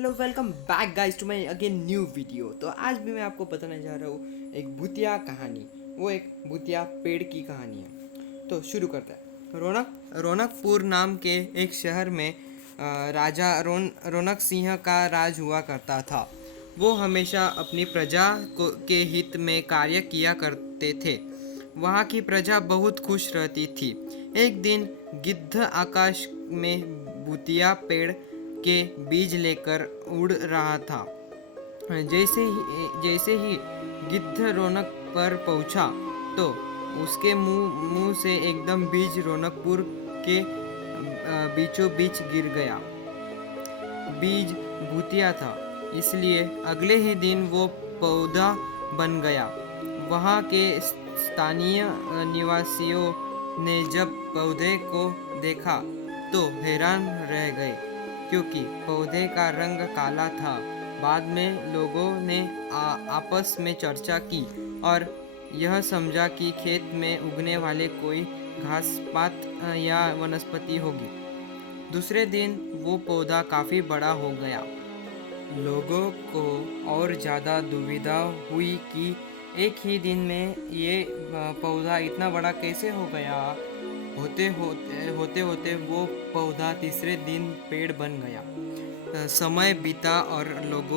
Hello welcome back guys to my again new video. तो आज भी मैं आपको बताने जा रहा हूँ एक भूतिया कहानी। वो एक भूतिया पेड़ की कहानी है। तो शुरू करते हैं। रौनकपुर नाम के एक शहर में राजा रौनक सिंह का राज हुआ करता था। वो हमेशा अपनी प्रजा के हित में कार्य किया करते थे। वहाँ की प्रजा बहुत खुश रहती थी। एक दिन गिद्ध आकाश में भूतिया पेड़ के बीज लेकर उड़ रहा था। जैसे ही गिद्ध रौनक पर पहुंचा तो उसके मुंह से एकदम बीज रौनकपुर के बीचों बीच गिर गया। बीज भूतिया था, इसलिए अगले ही दिन वो पौधा बन गया। वहाँ के स्थानीय निवासियों ने जब पौधे को देखा तो हैरान रह गए, क्योंकि पौधे का रंग काला था। बाद में लोगों ने आपस में चर्चा की और यह समझा कि खेत में उगने वाले कोई घास पात या वनस्पति होगी। दूसरे दिन वो पौधा काफ़ी बड़ा हो गया। लोगों को और ज़्यादा दुविधा हुई कि एक ही दिन में ये पौधा इतना बड़ा कैसे हो गया। होते होते वो पौधा तीसरे दिन पेड़ बन गया। समय बीता और लोग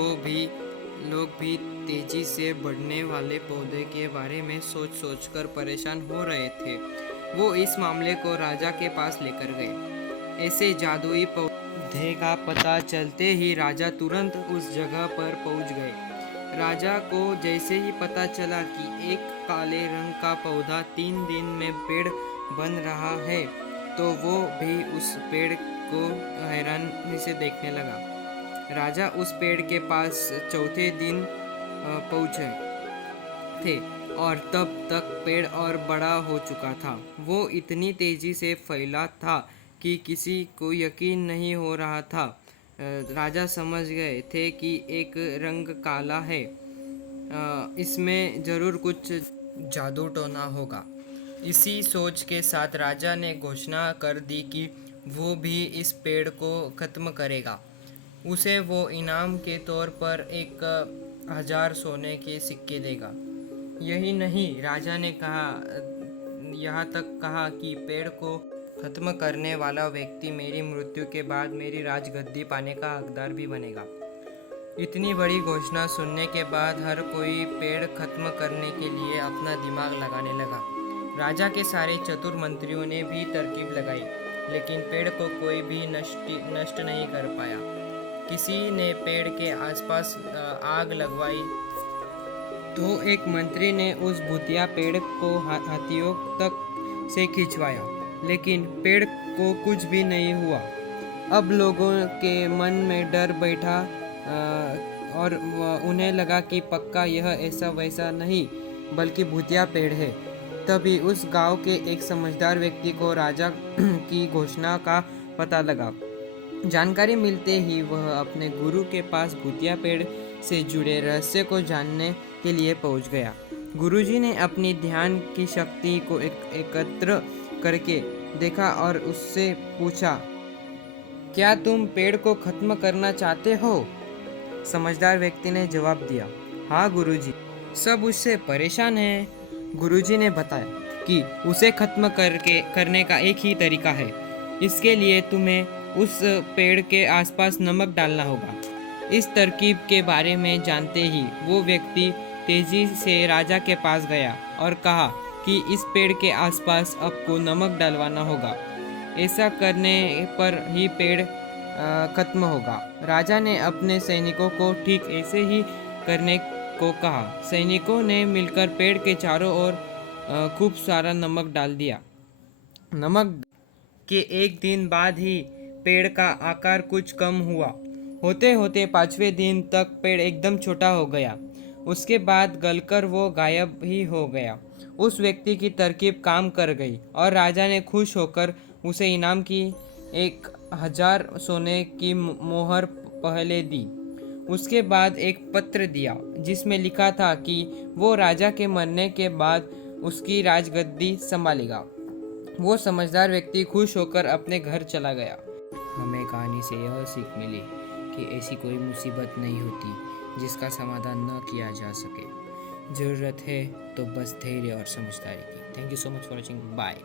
भी तेजी से बढ़ने वाले पौधे के बारे में सोच कर परेशान हो रहे थे। वो इस मामले को राजा के पास लेकर गए। ऐसे जादुई पौधे का पता चलते ही राजा तुरंत उस जगह पर पहुंच गए। राजा को जैसे ही पता चला कि एक काले रंग का पौधा 3 दिन में पेड़ बन रहा है, तो वो भी उस पेड़ को हैरानी से देखने लगा। राजा उस पेड़ के पास चौथे दिन पहुंचे थे और तब तक पेड़ और बड़ा हो चुका था। वो इतनी तेजी से फैला था कि किसी को यकीन नहीं हो रहा था। राजा समझ गए थे कि एक रंग काला है, इसमें ज़रूर कुछ जादू टोना होगा। इसी सोच के साथ राजा ने घोषणा कर दी कि वो भी इस पेड़ को ख़त्म करेगा। उसे वो इनाम के तौर पर 1000 सोने के सिक्के देगा। यही नहीं, राजा ने यहाँ तक कहा कि पेड़ को ख़त्म करने वाला व्यक्ति मेरी मृत्यु के बाद मेरी राजगद्दी पाने का हकदार भी बनेगा। इतनी बड़ी घोषणा सुनने के बाद हर कोई पेड़ खत्म करने के लिए अपना दिमाग लगाने लगा। राजा के सारे चतुर मंत्रियों ने भी तरकीब लगाई, लेकिन पेड़ को कोई भी नष्ट नहीं कर पाया। किसी ने पेड़ के आसपास आग लगवाई तो एक मंत्री ने उस भूतिया पेड़ को हाथियों तक से खिंचवाया, लेकिन पेड़ को कुछ भी नहीं हुआ। अब लोगों के मन में डर बैठा और उन्हें लगा कि पक्का यह ऐसा वैसा नहीं बल्कि भूतिया पेड़ है। तभी उस गांव के एक समझदार व्यक्ति को राजा की घोषणा का पता लगा। जानकारी मिलते ही वह अपने गुरु के पास भूतिया पेड़ से जुड़े रहस्य को जानने के लिए पहुंच गया। गुरुजी ने अपनी ध्यान की शक्ति को एकत्र करके देखा और उससे पूछा, क्या तुम पेड़ को खत्म करना चाहते हो? समझदार व्यक्ति ने जवाब दिया, हाँ गुरुजी, सब उससे परेशान हैं। गुरुजी ने बताया कि उसे खत्म करने का एक ही तरीका है। इसके लिए तुम्हें उस पेड़ के आसपास नमक डालना होगा। इस तरकीब के बारे में जानते ही वो व्यक्ति तेजी से राजा के पास गया और कहा कि इस पेड़ के आसपास आपको नमक डालवाना होगा। ऐसा करने पर ही पेड़ खत्म होगा। राजा ने अपने सैनिकों को ठीक ऐसे ही करने को कहा। सैनिकों ने मिलकर पेड़ के चारों ओर खूब सारा नमक डाल दिया। नमक के एक दिन बाद ही पेड़ का आकार कुछ कम हुआ। होते होते 5वें दिन तक पेड़ एकदम छोटा हो गया। उसके बाद गलकर वो गायब ही हो गया। उस व्यक्ति की तरकीब काम कर गई और राजा ने खुश होकर उसे इनाम की 1000 सोने की मोहर पहले दी। उसके बाद एक पत्र दिया जिसमें लिखा था कि वो राजा के मरने के बाद उसकी राजगद्दी संभालेगा। वो समझदार व्यक्ति खुश होकर अपने घर चला गया। हमें कहानी से यह सीख मिली कि ऐसी कोई मुसीबत नहीं होती जिसका समाधान न किया जा सके। ज़रूरत है तो बस धैर्य और समझदारी की। Thank you so much for watching. Bye.